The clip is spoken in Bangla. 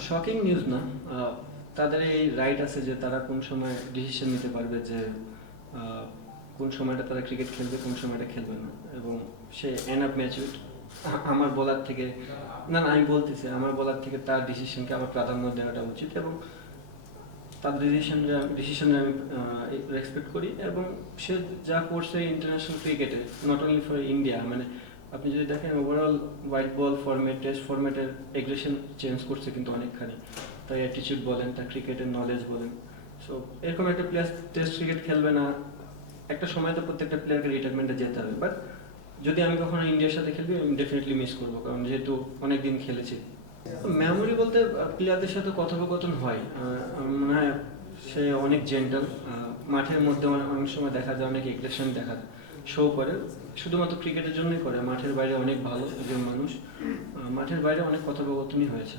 শকিং নিউজ না। আহ, তাদের এই রাইট আছে যে তারা কোন সময় ডিসিশন নিতে পারবে যে আহ, কোন সময়টা তারা ক্রিকেট খেলবে, কোন সময়টা খেলবে না। এবং সে এনাফ ম্যাচিউর আমার বলার থেকে, না না আমি বলতেছি, আমার বলার থেকে তার ডিসিশনকে আমার প্রাধান্য দেওয়াটা উচিত। এবং তার ডিসিশনে আমি রেসপেক্ট করি। এবং সে যা করছে ইন্টারন্যাশনাল ক্রিকেটে, নট অনলি ফর ইন্ডিয়া, মানে আপনি যদি দেখেন overall white ball format, test ফরম্যাটের aggression change করছে কিন্তু অনেকখানি। তার অ্যাটিচিউড বলেন, তার ক্রিকেটের নলেজ বলেন। সো এরকম একটা প্লেয়ার টেস্ট ক্রিকেট খেলবে না, একটা সময় তো প্রত্যেকটা প্লেয়ারকে রিটায়ারমেন্টে যেতে হবে। বাট যদি আমি কখনো ইন্ডিয়ার সাথে খেলবি, আমি ডেফিনেটলি মিস করবো, কারণ যেহেতু অনেকদিন খেলেছি। মেমোরি বলতে প্লেয়ারদের সাথে কথোপকথন হয়। মনে হয় সে অনেক জেন্টাল। মাঠের মধ্যে অনেক সময় দেখা যায় অনেক এগ্রেশন দেখা শো করে, শুধুমাত্র ক্রিকেটের জন্যই করে। মাঠের বাইরে অনেক ভালো একজন মানুষ। মাঠের বাইরে অনেক কথোপকথনই হয়েছে।